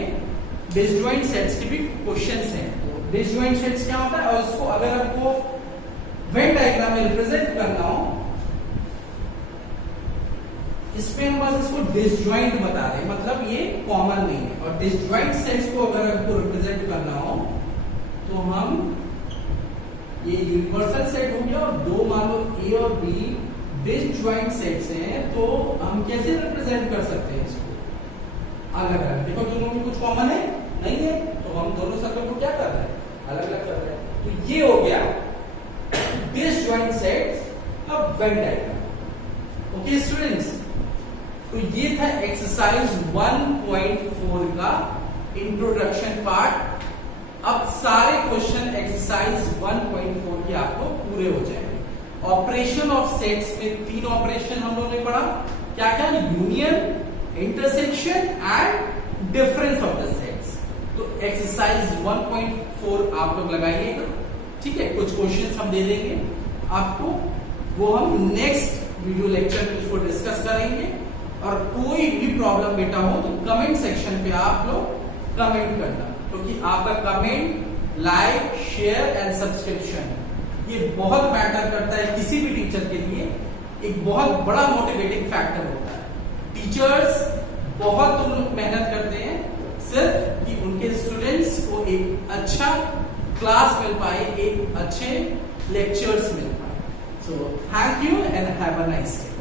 डिसजॉइंट सेट्स के भी क्वेश्चंस हैं। तो डिसजॉइंट सेट्स क्या होता है, और इसको अगर आपको वेन डायग्राम में रिप्रेजेंट करना हो, इसमें हम बस इसको डिसजॉइंट बता रहे हैं, मतलब ये कॉमन नहीं है। और डिसजॉइंट सेट्स को अगर आपको रिप्रेजेंट करना हो तो हम ये यूनिवर्सल सेट हो गया और दो मान लो ए और बी डिसजॉइंट सेट्स हैं, तो हम कैसे रिप्रेजेंट कर सकते हैं इसको अलग अलग। देखो दोनों में कुछ कॉमन है नहीं है, तो हम दोनों सर्कल को क्या कर रहे हैं, अलग अलग कर रहे हैं। तो ये हो गया disjoint sets of Venn diagram. Okay students, तो ये था एक्सरसाइज 1.4 का इंट्रोडक्शन पार्ट। अब सारे क्वेश्चन एक्सरसाइज 1.4 के आपको पूरे हो जाएंगे। ऑपरेशन ऑफ सेट्स में 3 ऑपरेशन हम लोगों ने पढ़ा, क्या क्या, union, intersection and difference of the sets. तो एक्सरसाइज 1.4 आप लोग लगाइएगा, ठीक है। कुछ क्वेश्चंस हम दे देंगे आपको, वो हम नेक्स्ट वीडियो लेक्चर में उसको डिस्कस करेंगे। और कोई भी प्रॉब्लम बेटा हो तो कमेंट सेक्शन पे आप लोग कमेंट करना, क्योंकि आपका comment, like, share and subscription ये बहुत मैटर करता है किसी भी टीचर के लिए, एक बहुत बड़ा मोटिवेटिंग फैक्टर होता है। टीचर्स बहुत मेहनत करते हैं सिर्फ कि उनके स्टूडेंट्स को एक अच्छा क्लास मिल पाए, एक अच्छे लेक्चर्स मिल पाए। So thank you and have a nice day.